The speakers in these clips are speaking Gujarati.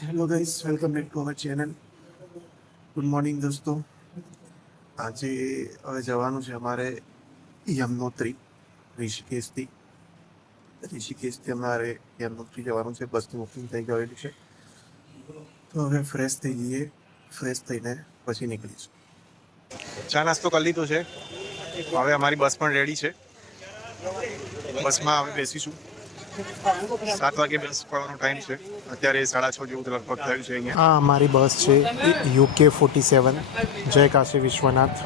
Hello guys, welcome back to our channel. Good morning દોસ્તો. આજે હવે જવાનું છે અમારે યમનોત્રી, ઋષિકેશથી અમારે યમનોત્રી જવાનું છે. બસનું બુકિંગ થઈ ગયેલું છે, તો હવે ફ્રેશ થઈ જઈએ. ફ્રેશ થઈને પછી નીકળીશું. ચા નાસ્તો કરી લીધો છે. હવે અમારી બસ પણ રેડી છે. બસમાં હવે બેસીશું. 7 વાગે બસ પડવાનો ટાઈમ છે. અત્યારે 6:30 જેવું તો લગભગ થયું છે અહીંયા. આ અમારી બસ છે UK47 જય કાશી વિશ્વનાથ.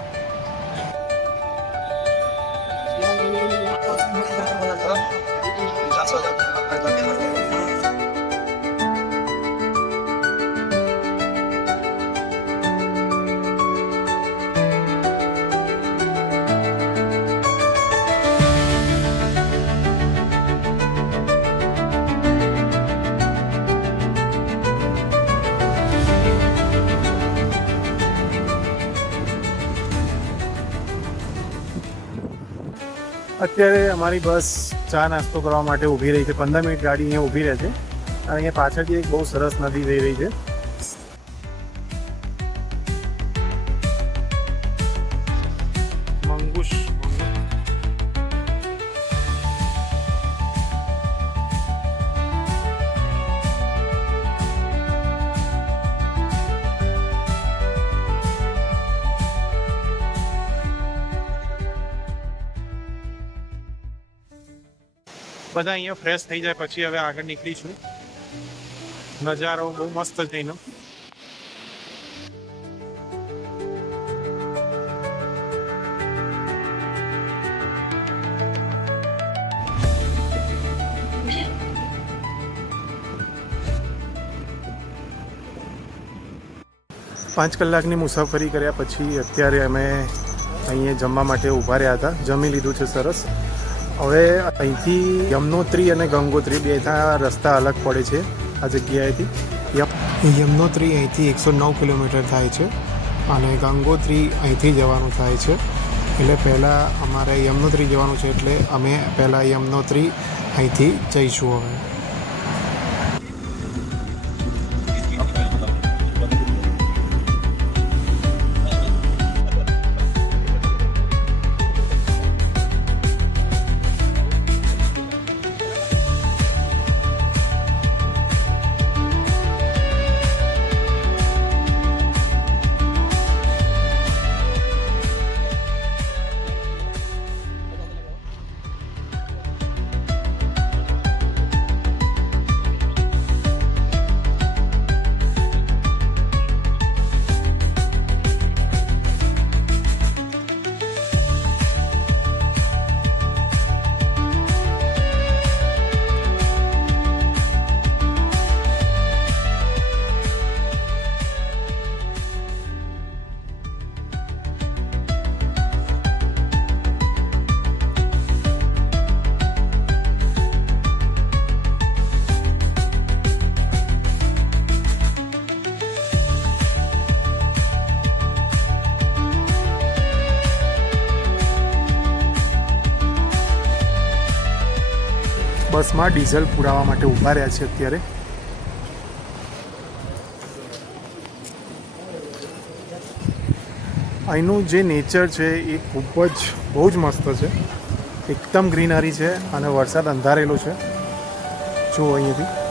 અત્યારે અમારી બસ ચા નાસ્તો કરવા માટે ઊભી રહી છે. 15 મિનિટ ગાડી અહીંયા ઊભી રહે છે. અને અહીંયા પાછળથી એક બહુ સરસ નદી જઈ રહી છે. મંગુશ બધા અહીંયા ફ્રેશ થઈ જાય પછી હવે આગળ નીકળીશું. નજારો બહુ મસ્ત છે એનો. પાંચ કલાકની મુસાફરી કર્યા પછી અત્યારે અમે અહીંયા જમવા માટે ઊભા રહ્યા હતા. જમી લીધું છે સરસ. હવે અહીંથી યમનોત્રી અને ગંગોત્રી બેના રસ્તા અલગ પડે છે. આ જગ્યાએથી યમનોત્રી અહીંથી 109 કિલોમીટર થાય છે અને ગંગોત્રી અહીંથી જવાનું થાય છે. એટલે પહેલાં અમારે યમનોત્રી જવાનું છે, એટલે અમે પહેલાં યમનોત્રી અહીંથી જઈશું. હવે બસમાં ડીઝલ પુરાવા માટે ઊભા રહ્યા છે. અત્યારે અહીંનું જે નેચર છે એ ખૂબ જ બહુ જ મસ્ત છે. એકદમ ગ્રીનરી છે અને વરસાદ અંધારેલો છે. જુઓ અહીંયાથી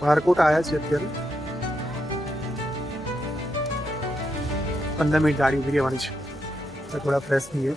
બારકોટ આવ્યા છે. અત્યારે 15 મિનિટ ગાડી ઉભી રહેવાની છે. થોડા ફ્રેશ થઈએ.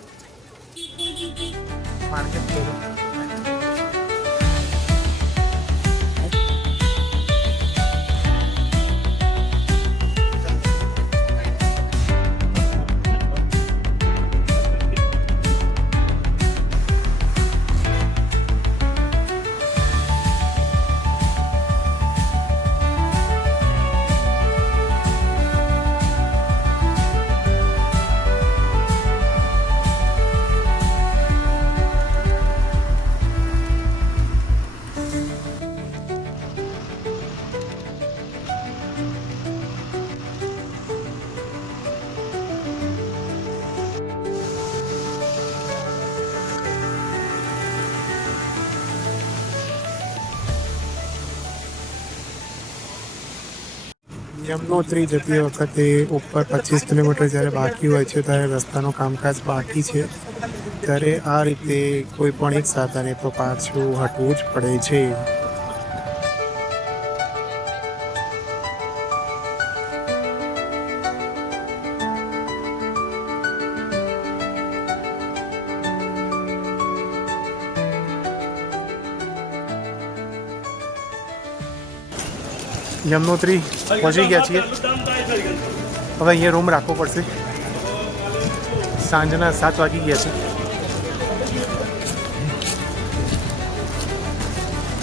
યમનોત્રી જતી વખતે ઉપર 25 કિલોમીટર જ્યારે બાકી હોય છે ત્યારે રસ્તાનું કામકાજ બાકી છે ત્યારે આ રીતે કોઈ પણ એક સાધને તો પાછું હટવું જ પડે છે. યમનોત્રી પહોંચી ગયા છીએ. હવે અહીંયા રૂમ રાખવો પડશે. સાંજના 7 વાગી ગયા છે.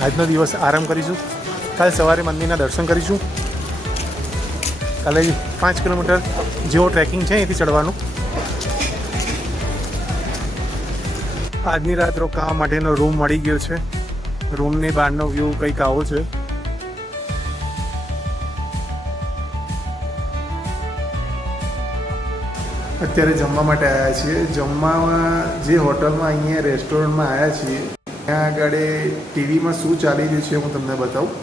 આજનો દિવસ આરામ કરીશું. કાલ સવારે મંદિરના દર્શન કરીશું. કાલે 5 કિલોમીટર જેવો ટ્રેકિંગ છે અહીંથી ચડવાનું. આજની રાત રોકાવા માટેનો રૂમ મળી ગયો છે. રૂમની બહારનો વ્યૂ કંઈક આવો છે. અત્યારે જમવા માટે આવ્યા છીએ. જમવામાં જે હોટલમાં અહીંયા રેસ્ટોરન્ટમાં આવ્યા છીએ ત્યાં આગળ ટીવીમાં શું ચાલી રહ્યું છે હું તમને બતાવું.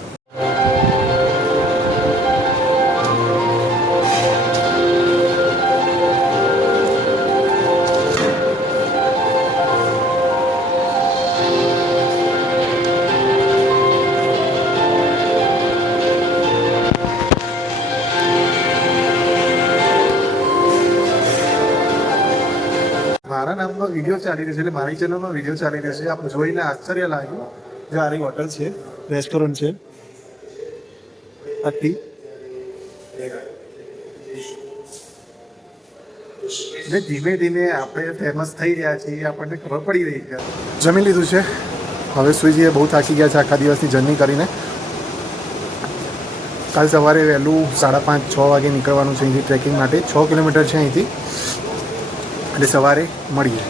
મારા નામનો વિડીયો ચાલી રહ્યો છે એટલે મારી ચેનલનો વિડીયો ચાલી રહ્યો છે. આપણે જોઈને આશ્ચર્ય લાગ્યું. જે આરી હોટલ છે, રેસ્ટોરન્ટ છે આખી. એટલે ધીમે ધીમે આપણે ફેમસ થઈ રહ્યા છીએ આપણને ખબર પડી રહી છે. જમી લીધું છે, હવે સુઈ જઈએ. બહુ થાકી ગયા છે આખા દિવસની જર્ની કરીને. કાલ સવારે વહેલું 5:30-6 વાગે નીકળવાનું છે અહીંથી ટ્રેકિંગ માટે. 6 કિલોમીટર છે અહીંથી એટલે સવારે મળીએ.